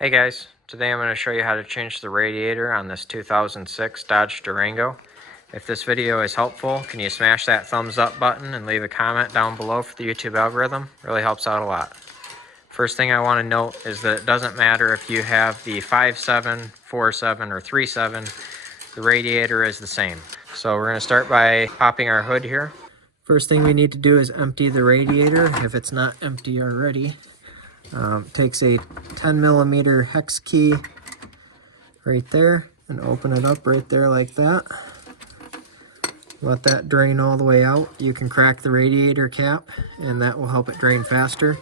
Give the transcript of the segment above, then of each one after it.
Hey guys, today I'm going to show you how to change the radiator on this 2006 Dodge Durango. If this video is helpful, can you smash that thumbs up button and leave a comment down below for the YouTube algorithm? Really helps out a lot. First thing I want to note is that it doesn't matter if you have the 5.7, 4.7, or 3.7, the radiator is the same. So we're going to start by popping our hood here. First thing we need to do is empty the radiator if it's not empty already. Takes a 10 millimeter hex key right there and open it up right there like that. Let that drain all the way out. You can crack the radiator cap and that will help it drain faster.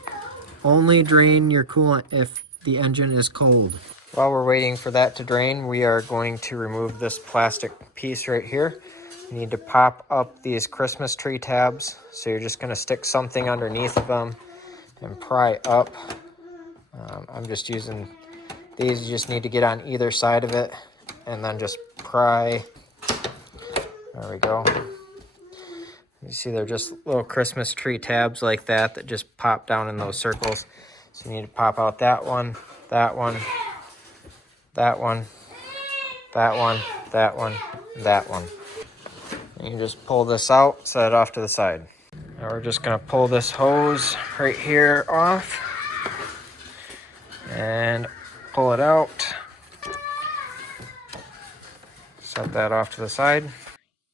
Only drain your coolant if the engine is cold. While we're waiting for that to drain, we are going to remove this plastic piece right here. You need to pop up these Christmas tree tabs. So you're just going to stick something underneath of them and pry up. I'm just using these. You just need to get on either side of it and then just pry. There we go. You see they're just little Christmas tree tabs like that just pop down in those circles. So you need to pop out that one, that one, that one, that one, that one, that one. And you just pull this out, set it off to the side. Now we're just going to pull this hose right here off and pull it out. Set that off to the side.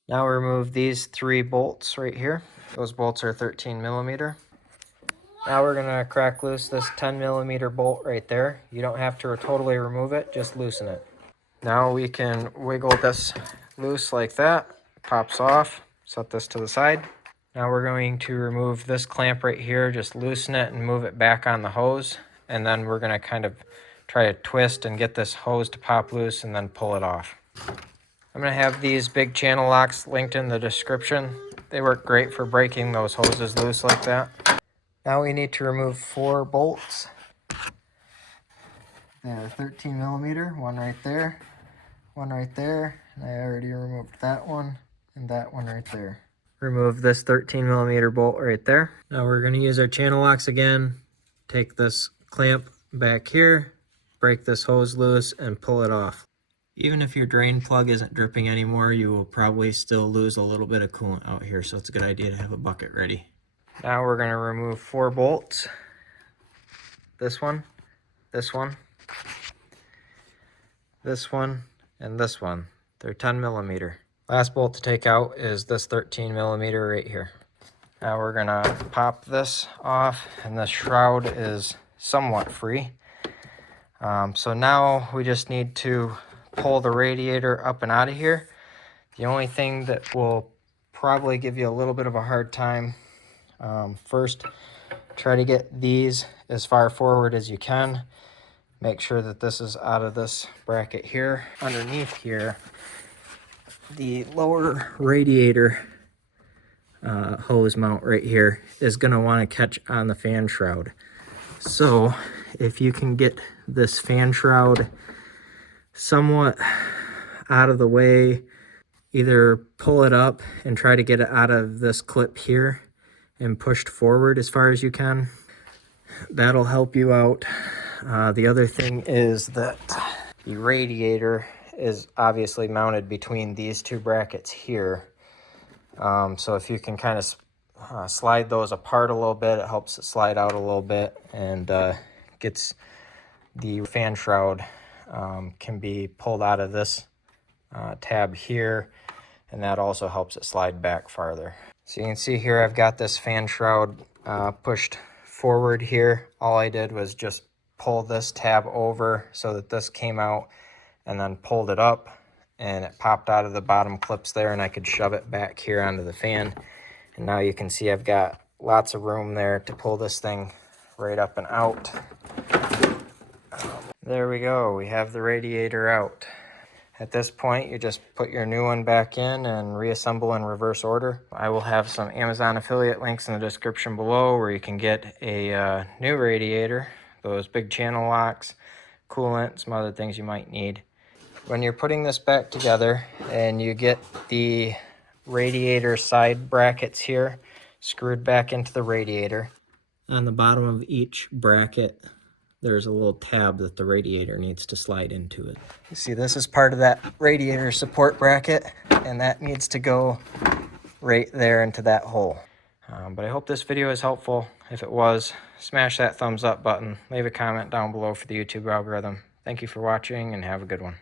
Now remove these 3 bolts right here. Those bolts are 13 millimeter. Now we're going to crack loose this 10 millimeter bolt right there. You don't have to totally remove it, just loosen it. Now we can wiggle this loose like that. Pops off. Set this to the side. Now we're going to remove this clamp right here, just loosen it and move it back on the hose. And then we're going to kind of try to twist and get this hose to pop loose and then pull it off. I'm going to have these big channel locks linked in the description. They work great for breaking those hoses loose like that. Now we need to remove 4 bolts. They're 13 millimeter, one right there, one right there. And I already removed that one and that one right there. Remove this 13 millimeter bolt right there. Now we're going to use our channel locks again. Take this clamp back here, break this hose loose and pull it off. Even if your drain plug isn't dripping anymore, you will probably still lose a little bit of coolant out here, so it's a good idea to have a bucket ready. Now we're going to remove 4 bolts. This one, this one, this one, and this one. They're 10 millimeter. Last bolt to take out is this 13 millimeter right here. Now we're going to pop this off, and the shroud is somewhat free. So now we just need to pull the radiator up and out of here. The only thing that will probably give you a little bit of a hard time, first try to get these as far forward as you can. Make sure that this is out of this bracket here. Underneath here, the lower radiator hose mount right here is going to want to catch on the fan shroud. So if you can get this fan shroud somewhat out of the way, either pull it up and try to get it out of this clip here and pushed forward as far as you can. That'll help you out. The other thing is that the radiator is obviously mounted between these 2 brackets here. So if you can kind of slide those apart a little bit, it helps it slide out a little bit and gets the fan shroud can be pulled out of this tab here, and that also helps it slide back farther. So you can see here I've got this fan shroud pushed forward here. All I did was just pull this tab over so that this came out and then pulled it up and it popped out of the bottom clips there, and I could shove it back here onto the fan. And now you can see I've got lots of room there to pull this thing right up and out. There we go, we have the radiator out. At this point, you just put your new one back in and reassemble in reverse order. I will have some Amazon affiliate links in the description below where you can get a new radiator, those big channel locks, coolant, some other things you might need. When you're putting this back together and you get the radiator side brackets here screwed back into the radiator, on the bottom of each bracket there's a little tab that the radiator needs to slide into it. You see, this is part of that radiator support bracket, and that needs to go right there into that hole. But I hope this video is helpful. If it was, smash that thumbs up button. Leave a comment down below for the YouTube algorithm. Thank you for watching, and have a good one.